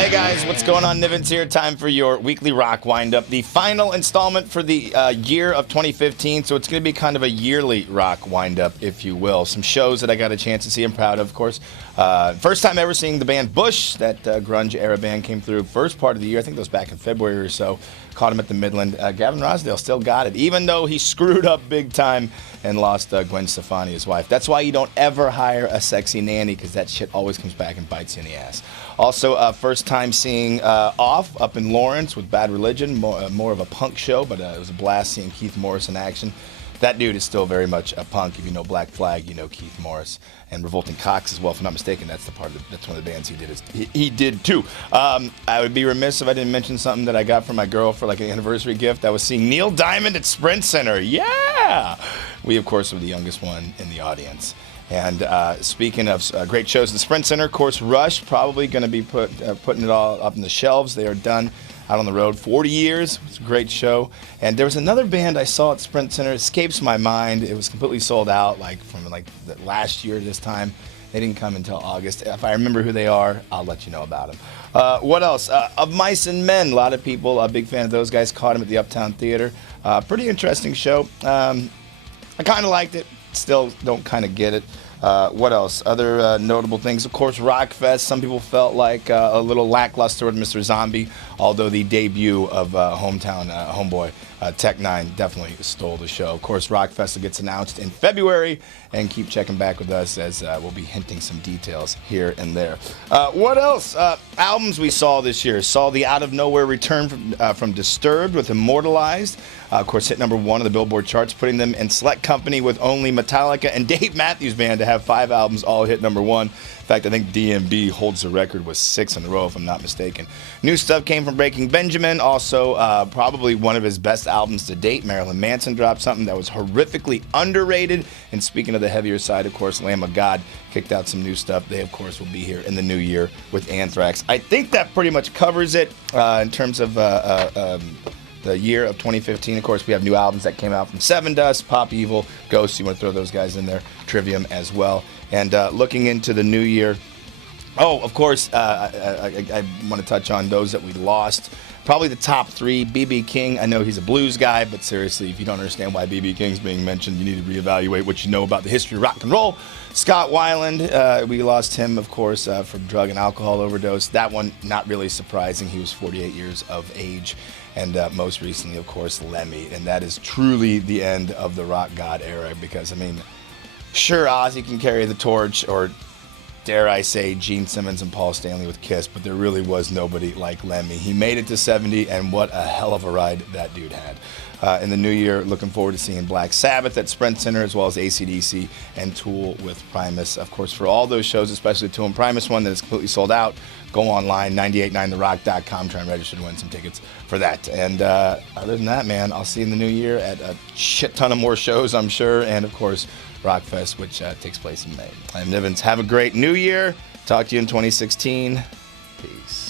Hey guys, what's going on? Nivens here. Time for your weekly rock windup. The final installment for the year of 2015, so it's going to be kind of a yearly rock windup, if you will. Some shows that I got a chance to see. I'm proud of course. First time ever seeing the band Bush, that grunge era band came through first part of the year. I think that was back in February or so. Caught him at the Midland. Gavin Rossdale still got it, even though he screwed up big time and lost Gwen Stefani, his wife. That's why you don't ever hire a sexy nanny, because that shit always comes back and bites you in the ass. Also, first time seeing Off up in Lawrence with Bad Religion, more of a punk show, but it was a blast seeing Keith Morris in action. That dude is still very much a punk. If you know Black Flag, you know Keith Morris. And Revolting Cocks as well, if I'm not mistaken. That's one of the bands he did. He did too. I would be remiss if I didn't mention something that I got from my girl for like an anniversary gift. I was seeing Neil Diamond at Sprint Center. Yeah! We, of course, were the youngest one in the audience. And speaking of great shows at the Sprint Center, of course, Rush probably going to be putting it all up on the shelves. They are done out on the road. 40 years. It was a great show. And there was another band I saw at Sprint Center. It escapes my mind. It was completely sold out from the last year this time. They didn't come until August. If I remember who they are, I'll let you know about them. What else? Of Mice and Men. A lot of people, a big fan of those guys. Caught them at the Uptown Theater. Pretty interesting show. I kind of liked it. Still don't kind of get it. What else? Other notable things, of course, Rockfest. Some people felt like a little lackluster with Mr. Zombie, although the debut of homeboy Tech Nine definitely stole the show. Of course, Rockfest gets announced in February, and keep checking back with us as we'll be hinting some details here and there. What else? Albums we saw this year. Saw the Out of Nowhere return from Disturbed with Immortalized. Of course, hit number 1 on the Billboard charts, putting them in select company with only Metallica and Dave Matthews Band to have 5 albums all hit number 1. In fact, I think DMB holds the record with 6 in a row, if I'm not mistaken. New stuff came from Breaking Benjamin. Also, probably one of his best albums to date. Marilyn Manson dropped something that was horrifically underrated. And speaking of the heavier side, of course, Lamb of God kicked out some new stuff. They, of course, will be here in the new year with Anthrax. I think that pretty much covers it in terms of the year of 2015. Of course, we have new albums that came out from Seven Dust, Pop Evil, Ghost. You want to throw those guys in there. Trivium as well. And looking into the new year, of course, I want to touch on those that we lost. Probably the top 3, B.B. King. I know he's a blues guy, but seriously, if you don't understand why B.B. King's being mentioned, you need to reevaluate what you know about the history of rock and roll. Scott Weiland, we lost him, of course, from drug and alcohol overdose. That one, not really surprising. He was 48 years of age. And most recently, of course, Lemmy. And that is truly the end of the rock god era, because, I mean, sure, Ozzy can carry the torch, or dare I say Gene Simmons and Paul Stanley with Kiss, but there really was nobody like Lemmy. He made it to 70, and what a hell of a ride that dude had. In the new year, looking forward to seeing Black Sabbath at Sprint Center, as well as AC/DC and Tool with Primus. Of course, for all those shows, especially the Tool and Primus one that is completely sold out, go online, 989therock.com, try and register to win some tickets for that. And other than that, man, I'll see you in the new year at a shit ton of more shows, I'm sure, and of course, Rockfest, which takes place in May. I'm Nivens. Have a great new year. Talk to you in 2016. Peace.